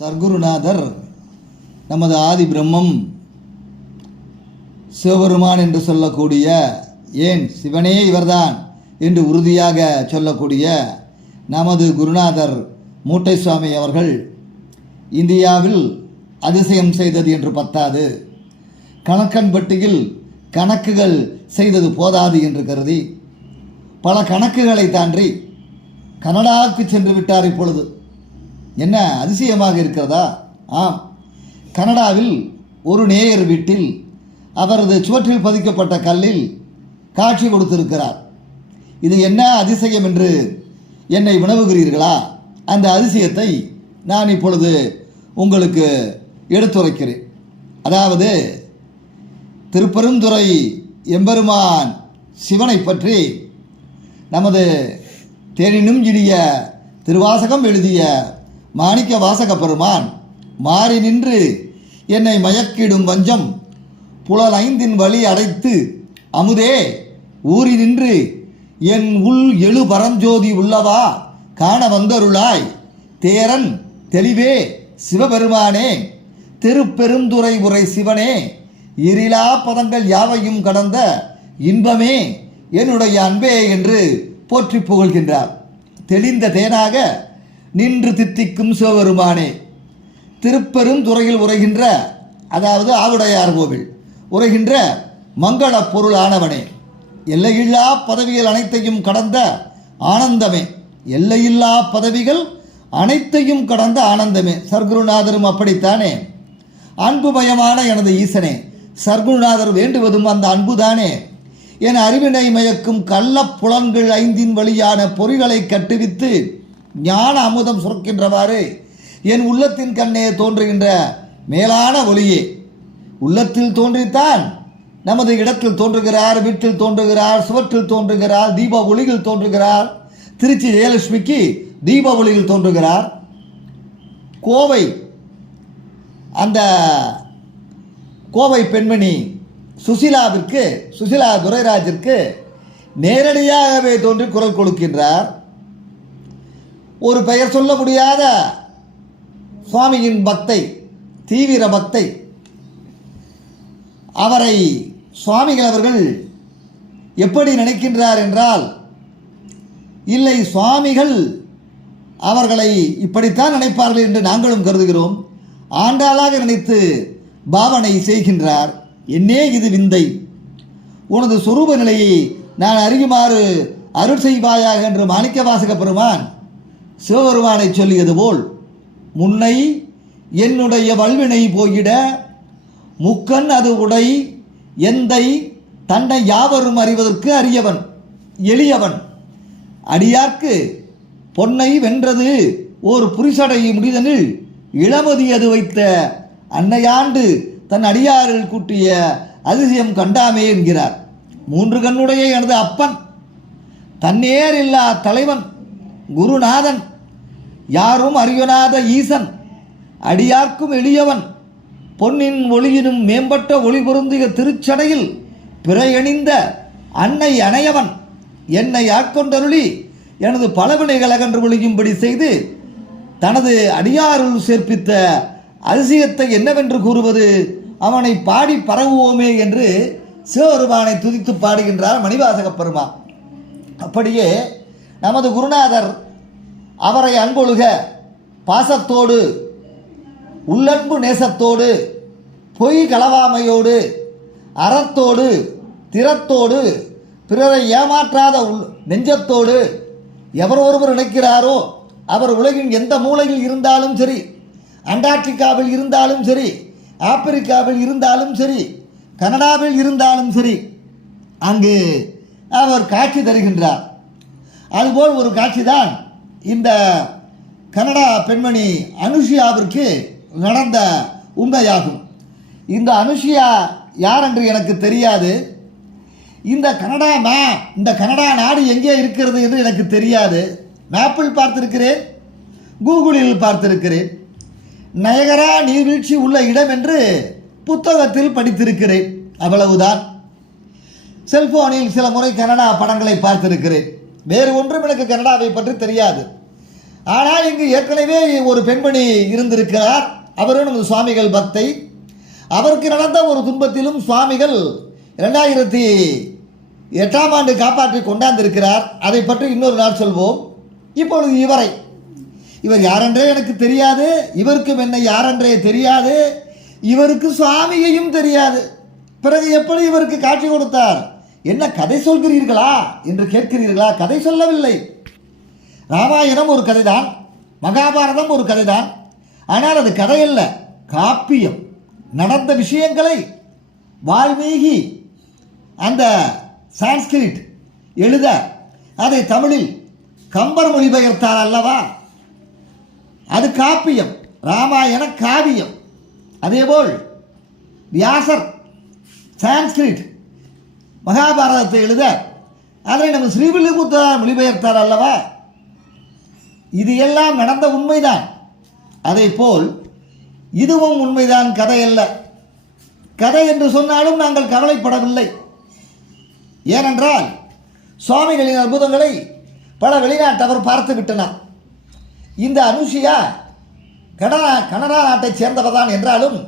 சர்க்குருநாதர் நமது ஆதி பிரம்மம் சிவபெருமான் என்று சொல்லக்கூடிய ஏன் சிவனே இவர்தான் என்று உறுதியாக சொல்லக்கூடிய நமது குருநாதர் மூட்டை சுவாமி அவர்கள் இந்தியாவில் அதிசயம் செய்தது என்று பத்தாது. கணக்கன்பட்டியில் கணக்குகள் செய்தது போதாது என்று கருதி பல கணக்குகளை தாண்டி கனடாவுக்கு சென்று விட்டார் இப்பொழுது. என்ன அதிசயமாக இருக்கிறதா? ஆம். கனடாவில் ஒரு நேயர் வீட்டில் அவரது சுவற்றில் பதிக்கப்பட்ட கல்லில் காட்சி கொடுத்திருக்கிறார். இது என்ன அதிசயம் என்று என்னை வினவுகிறீர்களா அந்த அதிசயத்தை நான் இப்பொழுது உங்களுக்கு எடுத்துரைக்கிறேன். அதாவது திருப்பெருந்துறை எம்பெருமான் சிவனை பற்றி நமது தேனினும் இனிய திருவாசகம் எழுதிய மாணிக்க வாசக பெருமான் மாறி நின்று என்னை மயக்கிடும் வஞ்சம் புலல் ஐந்தின் வழி அடைத்து அமுதே ஊறி நின்று என் உள் எழு பரஞ்சோதி உள்ளவா காண வந்தருளாய் தேரன் தெளிவே சிவபெருமானே திருப்பெருந்துறை உரை சிவனே இருளா பதங்கள் யாவையும் கடந்த இன்பமே என்னுடைய அன்பே என்று போற்றி புகழ்கின்றார். தெளிந்த தேனாக நின்று தித்திக்கும் சிவபெருமானே. திருப்பெருந்துறையில் உரைகின்ற அதாவது ஆவுடையார் கோவில் உரைகின்ற மங்களப் பொருளானவனே. எல்லையில்லா பதவிகள் அனைத்தையும் கடந்த ஆனந்தமே. எல்லையில்லா பதவிகள் அனைத்தையும் கடந்த ஆனந்தமே. சர்க்குருநாதரும் அப்படித்தானே? அன்புமயமான எனது ஈசனே சர்க்குருநாதர் வேண்டுவதும் அந்த அன்புதானே? என் அறிவினை மயக்கும் கள்ளப்புலன்கள் ஐந்தின் வழியான பொறிகளை கட்டுவித்து ஞான அமுதம் சுரக்கின்றவாறு. என் உள்ளத்தின் கண்ணே தோன்றுகின்ற மேலான ஒளியே. உள்ளத்தில் தோன்றித்தான் நமது இடத்தில் தோன்றுகிறார் வீட்டில் தோன்றுகிறார் சுவற்றில் தோன்றுகிறார் தீப ஒளியில் தோன்றுகிறார். திருச்சி ஜெயலட்சுமிக்கு தீப ஒளியில் தோன்றுகிறார். கோவை அந்த கோவை பெண்மணி சுசிலாவிற்கு சுசிலா துரைராஜிற்கு நேரடியாகவே தோன்றி குரல் கொடுக்கின்றார். ஒரு பெயர் சொல்ல முடியாத சுவாமியின் பக்தை தீவிர பக்தை. அவரை சுவாமிகள் அவர்கள் எப்படி நினைக்கின்றார் என்றால் இல்லை சுவாமிகள் அவர்களை இப்படித்தான் நினைப்பார்கள் என்று நாங்களும் கருதுகிறோம். ஆண்டாளாக நினைத்து பாவனை செய்கின்றார். என்னே இது விந்தை. உனது சொரூப நிலையை நான் அறியுமாறு அருள் செய்வாயாக என்று மாணிக்க வாசக பெருமான் சிவபெருமானை சொல்லியது போல் முன்னை என்னுடைய வல்வினை போயிட முக்கன் அது உடை எந்தை தன்னை யாவரும் அறிவதற்கு அரியவன் எளியவன். அடியார்க்கு பொன்னை வென்றது ஓர் புரிசடை முடிதனில் இளமதி அது வைத்த அன்னையாண்டு தன் அடியாரில் கூட்டிய அதிசயம் கண்டாமே என்கிறார். மூன்று கண்ணுடைய எனது அப்பன் தன்னேர் இல்லா தலைவன். குருநாதன் யாரும் அறியனாத ஈசன் அடியார்க்கும் எளியவன் பொன்னின் ஒளியினும் மேம்பட்ட ஒளி பொருந்திய திருச்சடையில் பிறையணிந்த அன்னை அணையவன் என்னை ஆட்கொண்டருளி எனது பலவினைகள் அகன்று ஒழியும்படி செய்து தனது அடியாருள் சேர்ப்பித்த அதிசயத்தை என்னவென்று கூறுவது? அவனை பாடி பரவுவோமே என்று சிவபெருமானை துதித்து பாடுகின்றார் மணிவாசக பெருமா அப்படியே நமது குருநாதர் அவரை அன்பொழுக பாசத்தோடு உள்ளன்பு நேசத்தோடு பொய் களவாமையோடு அறத்தோடு திறத்தோடு பிறரை ஏமாற்றாத உள் நெஞ்சத்தோடு எவர் ஒருவர் நினைக்கிறாரோ அவர் உலகின் எந்த மூலையில் இருந்தாலும் சரி அண்டார்டிகாவில் இருந்தாலும் சரி ஆப்பிரிக்காவில் இருந்தாலும் சரி கனடாவில் இருந்தாலும் சரி அங்கு அவர் காட்சி தருகின்றார். அதுபோல் ஒரு காட்சி தான் இந்த கனடா பெண்மணி அனுஷியாவிற்கு நடந்த உண்மையாகும். இந்த அனுஷியா யார் என்று எனக்கு தெரியாது. இந்த கனடா மே இந்த கனடா நாடு எங்கே இருக்கிறது என்று எனக்கு தெரியாது. மேப்பில் பார்த்திருக்கிறேன் கூகுளில் பார்த்திருக்கிறேன். நயகரா நீர்வீழ்ச்சி உள்ள இடம் என்று புத்தகத்தில் படித்திருக்கிறேன். அவ்வளவுதான். செல்போனில் சில முறை கனடா படங்களை பார்த்திருக்கிறேன். வேறு ஒன்றும் எனக்கு கனடாவை பற்றி தெரியாது. ஆனால் இங்கு ஏற்கனவே ஒரு பெண்மணி இருந்திருக்கிறார். அவரும் நமது சுவாமிகள் பக்தை. அவருக்கு நடந்த ஒரு துன்பத்திலும் சுவாமிகள் இரண்டாயிரத்தி எட்டாம் ஆண்டு காப்பாற்றி கொண்டாந்திருக்கிறார். அதை பற்றி இன்னொரு நாள் சொல்வோம். இப்பொழுது இவரை. இவர் யாரென்றே எனக்கு தெரியாது. இவருக்கும் என்ன யாரென்றே தெரியாது. இவருக்கு சுவாமியையும் தெரியாது. பிறகு எப்படி இவருக்கு காட்சி கொடுத்தார்? என்ன கதை சொல்கிறீர்களா என்று கேட்கிறீர்களா? கதை சொல்லவில்லை. ராமாயணம் ஒரு கதைதான் மகாபாரதம் ஒரு கதைதான். ஆனால் அது கதையல்ல காப்பியம். நடந்த விஷயங்களை வால்மீகி அந்த சான்ஸ்கிரிட் எழுத அதை தமிழில் கம்பர் மொழிபெயர்த்தார் அல்லவா? அது காப்பியம் ராமாயண காவியம். அதேபோல் வியாசர் சான்ஸ்கிரிட் மகாபாரதத்தை எழுத. அதை நம்ம ஸ்ரீவில்லிபுத்தரார் மொழிபெயர்த்தார் அல்லவா? இது எல்லாம் நடந்த உண்மைதான். அதை போல் இதுவும் உண்மைதான் கதை அல்ல. கதை என்று சொன்னாலும் நாங்கள் கவலைப்படவில்லை. ஏனென்றால் சுவாமிகளின் அற்புதங்களை பல வெளிநாட்டவர் பார்த்து விட்டனர். இந்த அனுஷியா கனடா கனடா நாட்டைச் சேர்ந்தவர்தான் என்றாலும்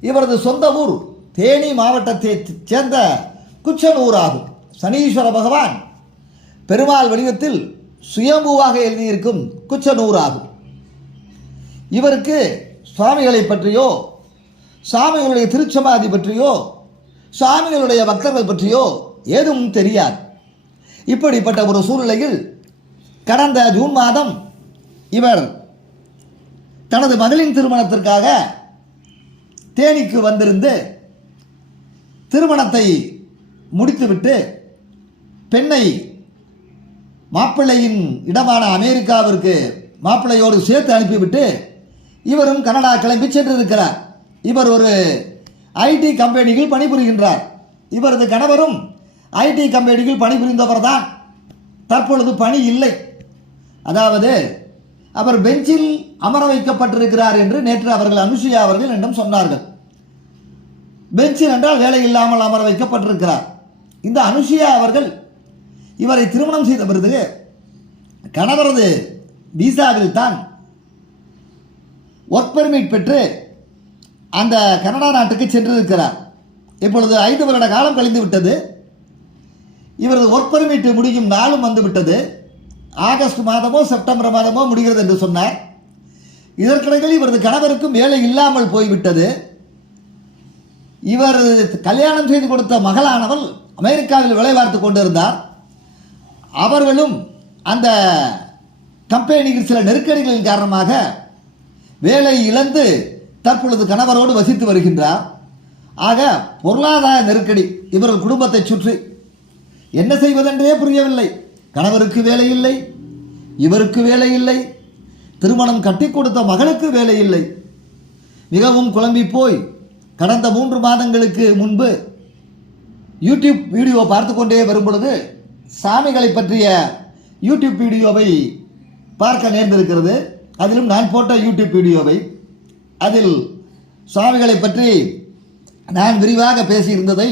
இவரது சொந்த ஊர் தேனி மாவட்டத்தைச் சேர்ந்த குச்சனூர் சனீஸ்வர பகவான் பெருமாள் வடிவத்தில் சுயம்புவாக எழுதியிருக்கும் குச்சனூர் இவருக்கு சுவாமிகளை பற்றியோ சாமிகளுடைய திருச்சமாதி பற்றியோ சாமிகளுடைய பக்தர்கள் பற்றியோ ஏதும் தெரியாது. இப்படிப்பட்ட ஒரு சூழ்நிலையில் கடந்த ஜூன் மாதம் இவர் தனது மகளின் திருமணத்திற்காக தேனிக்கு வந்திருந்து திருமணத்தை முடித்துவிட்டு பெண்ணை மாப்பிள்ளையின் இடமான அமெரிக்காவிற்கு மாப்பிள்ளையோடு சேர்த்து அனுப்பிவிட்டு இவரும் கனடா கிளம்பி சென்றிருக்கிறார். இவர் ஒரு ஐடி கம்பெனியில் பணிபுரிகின்றார். இவரது கணவரும் ஐடி கம்பெனியில் பணிபுரிந்தவர் தான் தற்பொழுது பணி இல்லை. அதாவது அவர் பெஞ்சில் அமர வைக்கப்பட்டிருக்கிறார் என்று நேற்று அவர்கள் அனுசுயா அவர்கள் என்னிடம் சொன்னார்கள். பெஞ்சில் என்றால் வேலை இல்லாமல் அமர வைக்கப்பட்டிருக்கிறார். இந்த அனுஷியா அவர்கள் இவரை திருமணம் செய்த பிறகு கணவரது விசாவில் தான் ஒர்க் பெர்மிட் பெற்று அந்த கனடா நாட்டுக்கு சென்றிருக்கிறார். இப்பொழுது ஐந்து வருட காலம் கழிந்து விட்டது. இவரது ஒர்க் பெர்மிட் முடியும் நாளும் வந்து விட்டது. ஆகஸ்ட் மாதமோ செப்டம்பர் மாதமோ முடிகிறது என்று சொன்னார். இதற்கிடையில் இவரது கணவருக்கும் வேலை இல்லாமல் போய்விட்டது. இவர் கல்யாணம் செய்து கொடுத்த மகளானவள் அமெரிக்காவில் வேலை பார்த்து கொண்டிருந்தார். அவர்களும் அந்த கம்பெனியில் சில நெருக்கடிகளின் காரணமாக வேலை இழந்து தற்பொழுது கணவரோடு வசித்து வருகின்றார். ஆக பொருளாதார நெருக்கடி இவர்கள் குடும்பத்தை சுற்றி என்ன செய்வதென்றே புரியவில்லை. கணவருக்கு வேலை இல்லை இவருக்கு வேலை இல்லை திருமணம் கட்டி கொடுத்த மகளுக்கு வேலை இல்லை. மிகவும் குழம்பி போய் கடந்த மூன்று மாதங்களுக்கு முன்பு யூடியூப் வீடியோ பார்த்து கொண்டே வரும் பொழுது சாமிகளை பற்றிய யூடியூப் வீடியோவை பார்க்க நேர்ந்திருக்கிறது. அதிலும் நான் போட்ட யூடியூப் வீடியோவை. அதில் சுவாமிகளை பற்றி நான் விரிவாக பேசியிருந்ததை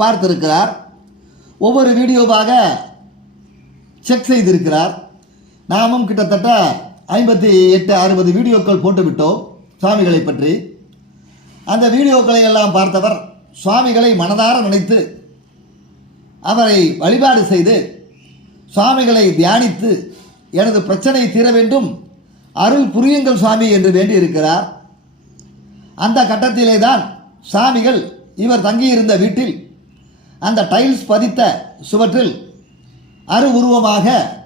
பார்த்திருக்கிறார். ஒவ்வொரு வீடியோவாக செக் செய்திருக்கிறார். நாமும் கிட்டத்தட்ட ஐம்பத்தி எட்டு அறுபது வீடியோக்கள் போட்டுவிட்டோம் சுவாமிகளை பற்றி. அந்த வீடியோக்களை எல்லாம் பார்த்தவர் சுவாமிகளை மனதார நினைத்து அவரை வழிபாடு செய்து சுவாமிகளை தியானித்து எனது பிரச்சனை தீர வேண்டும் அருள் புரியுங்கள் சுவாமி என்று வேண்டியிருக்கிறார். அந்த கட்டத்திலே தான் சாமிகள் இவர் தங்கியிருந்த வீட்டில் அந்த டைல்ஸ் பதித்த சுவற்றில் அரு உருவமாக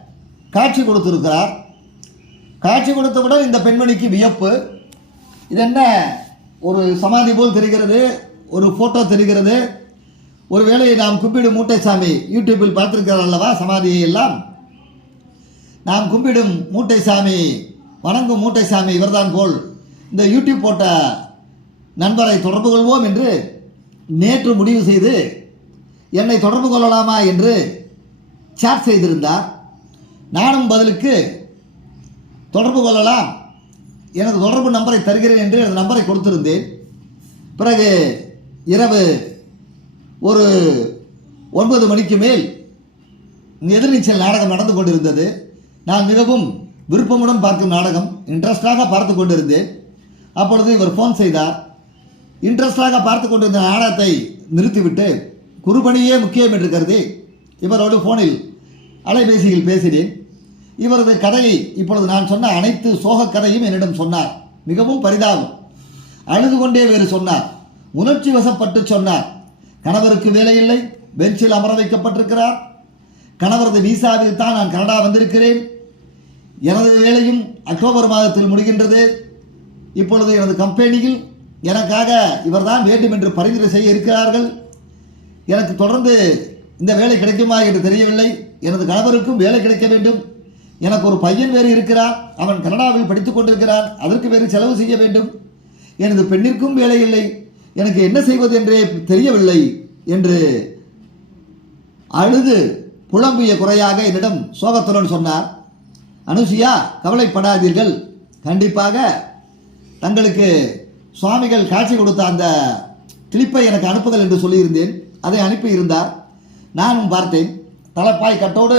காட்சி கொடுத்திருக்கிறார். காட்சி கொடுத்தவுடன் இந்த பெண்மணிக்கு வியப்பு. இது என்ன? ஒரு சமாதி போல் தெரிகிறது ஒரு ஃபோட்டோ தெரிகிறது. ஒருவேளை நாம் கும்பிடும் மூட்டைசாமி யூடியூப்பில் பார்த்திருக்கிறார் அல்லவா? சமாதியை எல்லாம். நாம் கும்பிடும் மூட்டைசாமி வணங்கும் மூட்டைசாமி இவர்தான் போல் இந்த யூடியூப் போட்ட நண்பரை தொடர்பு கொள்வோம் என்று நேற்று முடிவு செய்து என்னை தொடர்பு கொள்ளலாமா என்று சாட் செய்திருந்தார். நானும் பதிலுக்கு தொடர்பு கொள்ளலாம். எனது தொடர்பு நம்பரை தருகிறேன் என்று எனது நம்பரை கொடுத்திருந்தேன். பிறகு இரவு ஒரு ஒன்பது மணிக்கு மேல் எதிர்நீச்சல் நாடகம் நடந்து கொண்டிருந்தது. நான் மிகவும் விருப்பமுடன் பார்க்கும் நாடகம். இன்ட்ரெஸ்டாக பார்த்து கொண்டிருந்தேன். அப்பொழுது இவர் ஃபோன் செய்தார். இன்ட்ரெஸ்டாக பார்த்து கொண்டிருந்த நாடகத்தை நிறுத்திவிட்டு குறுபணியே முக்கியம் என்று கருதி இவரோடு ஃபோனில் அலைபேசியில் பேசினேன். இவரது கதையை இப்பொழுது நான் சொன்ன அனைத்து சோகக் கதையும் என்னிடம் சொன்னார். மிகவும் பரிதாபம். அழுது கொண்டே வேறு சொன்னார். உணர்ச்சி வசப்பட்டு சொன்னார். கணவருக்கு வேலை இல்லை பெஞ்சில் அமர வைக்கப்பட்டிருக்கிறார். கணவரது விசாவில் தான் நான் கனடா வந்திருக்கிறேன். எனது வேலையும் அக்டோபர் மாதத்தில் முடிகின்றது. இப்பொழுது எனது கம்பெனியில் எனக்காக இவர்தான் வேண்டும் என்று பரிந்துரை செய்ய இருக்கிறார்கள். எனக்கு தொடர்ந்து இந்த வேலை கிடைக்குமா என்று தெரியவில்லை. எனது கணவருக்கும் வேலை கிடைக்க வேண்டும். எனக்கு ஒரு பையன் வேறு இருக்கிறார் அவன் கனடாவில் படித்துக் கொண்டிருக்கிறான். அதற்கு வேறு செலவு செய்ய வேண்டும். எனது பெண்ணிற்கும் வேலை இல்லை. எனக்கு என்ன செய்வது என்றே தெரியவில்லை என்று அழுது புலம்பிய குறையாக என்னிடம் சோகத்துடன் சொன்னார். அனுசியா கவலைப்படாதீர்கள். கண்டிப்பாக தங்களுக்கு சுவாமிகள் காட்சி கொடுத்த அந்த கிளிப்பை எனக்கு அனுப்புதல் என்று சொல்லியிருந்தேன். அதை அனுப்பியிருந்தார். நானும் பார்த்தேன். தலப்பாய் கட்டோடு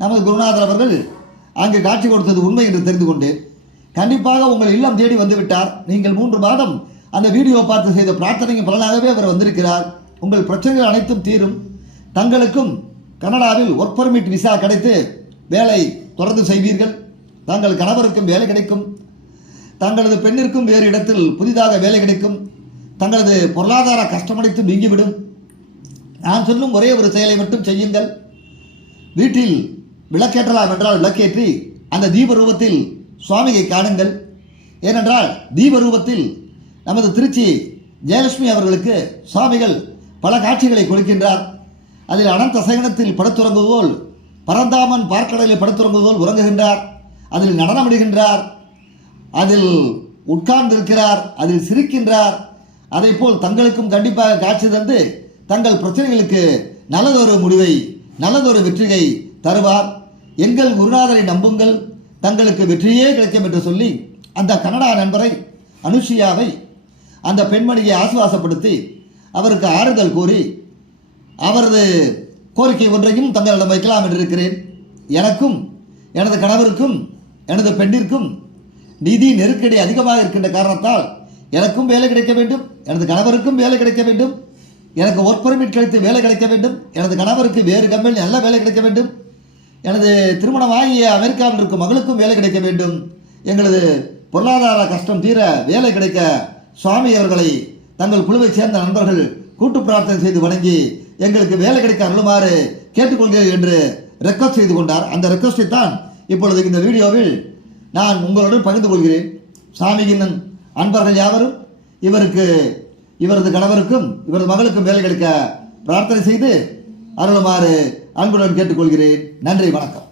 நமது குருநாதர் அவர்கள் அங்கு காட்சி கொடுத்தது உண்மை என்று தெரிந்து கொண்டேன். கண்டிப்பாக உங்கள் இல்லம் தேடி வந்துவிட்டார். நீங்கள் மூன்று மாதம் அந்த வீடியோ பார்த்து செய்த பிரார்த்தனையின் பலனாகவே அவர் வந்திருக்கிறார். உங்கள் பிரச்சனைகள் அனைத்தும் தீரும். தங்களுக்கும் கனடாவில் ஒர்க் பர்மிட் விசா கிடைத்து வேலை தொடர்ந்து செய்வீர்கள். தங்கள் கணவருக்கும் வேலை கிடைக்கும். தங்களது பெண்ணிற்கும் வேறு இடத்தில் புதிதாக வேலை கிடைக்கும். தங்களது பொருளாதார கஷ்டமடைத்து நீங்கிவிடும். நான் சொல்லும் ஒரே ஒரு செயலை மட்டும் செய்யுங்கள். வீட்டில் விளக்கேற்றலாம் என்றால் விளக்கேற்றி அந்த தீப ரூபத்தில் சுவாமியை காணுங்கள். ஏனென்றால் தீப ரூபத்தில் நமது திருச்சி ஜெயலட்சுமி அவர்களுக்கு சுவாமிகள் பல காட்சிகளை கொடுக்கின்றார். அதில் அனந்த சயனத்தில் படுத்துறங்குவது போல் பரந்தாமன் பார்க்கடலில் படுத்துறங்குவது போல் உறங்குகின்றார். அதில் நடனமிடுகின்றார். அதில் உட்கார்ந்திருக்கிறார். அதில் சிரிக்கின்றார். அதே போல் தங்களுக்கும் கண்டிப்பாக காட்சி தந்து தங்கள் பிரச்சனைகளுக்கு நல்லதொரு முடிவை நல்லதொரு வெற்றியை தருவார். எங்கள் குருநாதரை நம்புங்கள். தங்களுக்கு வெற்றியே கிடைக்கும் என்று சொல்லி அந்த கனடா நண்பரை அனுஷியாவை அந்த பெண்மணியை ஆசுவாசப்படுத்தி அவருக்கு ஆறுதல் கூறி அவரது கோரிக்கை ஒன்றையும் தங்களிடம் வைக்கலாம் என்று இருக்கிறேன். எனக்கும் எனது கணவருக்கும் எனது பெண்ணிற்கும் நிதி நெருக்கடி அதிகமாக இருக்கின்ற காரணத்தால் எனக்கும் வேலை கிடைக்க வேண்டும். எனது கணவருக்கும் வேலை கிடைக்க வேண்டும். எனக்கு ஒர்க் பர்மிட் கிடைத்து வேலை கிடைக்க வேண்டும். எனது கணவருக்கு வேறு கம்பெனி நல்ல வேலை கிடைக்க வேண்டும். எனது திருமணமாகிய அமெரிக்காவில் இருக்கும் மகளுக்கும் வேலை கிடைக்க வேண்டும். எங்களது பொருளாதார கஷ்டம் தீர வேலை கிடைக்க சுவாமி அவர்களை தங்கள் குழுவைச் சேர்ந்த நண்பர்கள் கூட்டு பிரார்த்தனை செய்து வணங்கி எங்களுக்கு வேலை கிடைக்க அருளுமாறு கேட்டுக்கொள்கிறேன் என்று ரெக்வஸ்ட் செய்து கொண்டார். அந்த ரெக்வஸ்டை தான் இப்பொழுது இந்த வீடியோவில் நான் உங்களுடன் பகிர்ந்து கொள்கிறேன். சாமியின் அன்பர்கள் யாவரும் இவருக்கு இவரது கணவருக்கும் இவரது மகளுக்கும் வேலை கிடைக்க பிரார்த்தனை செய்து அருளுமாறு அன்புடன் கேட்டுக்கொள்கிறேன். நன்றி வணக்கம்.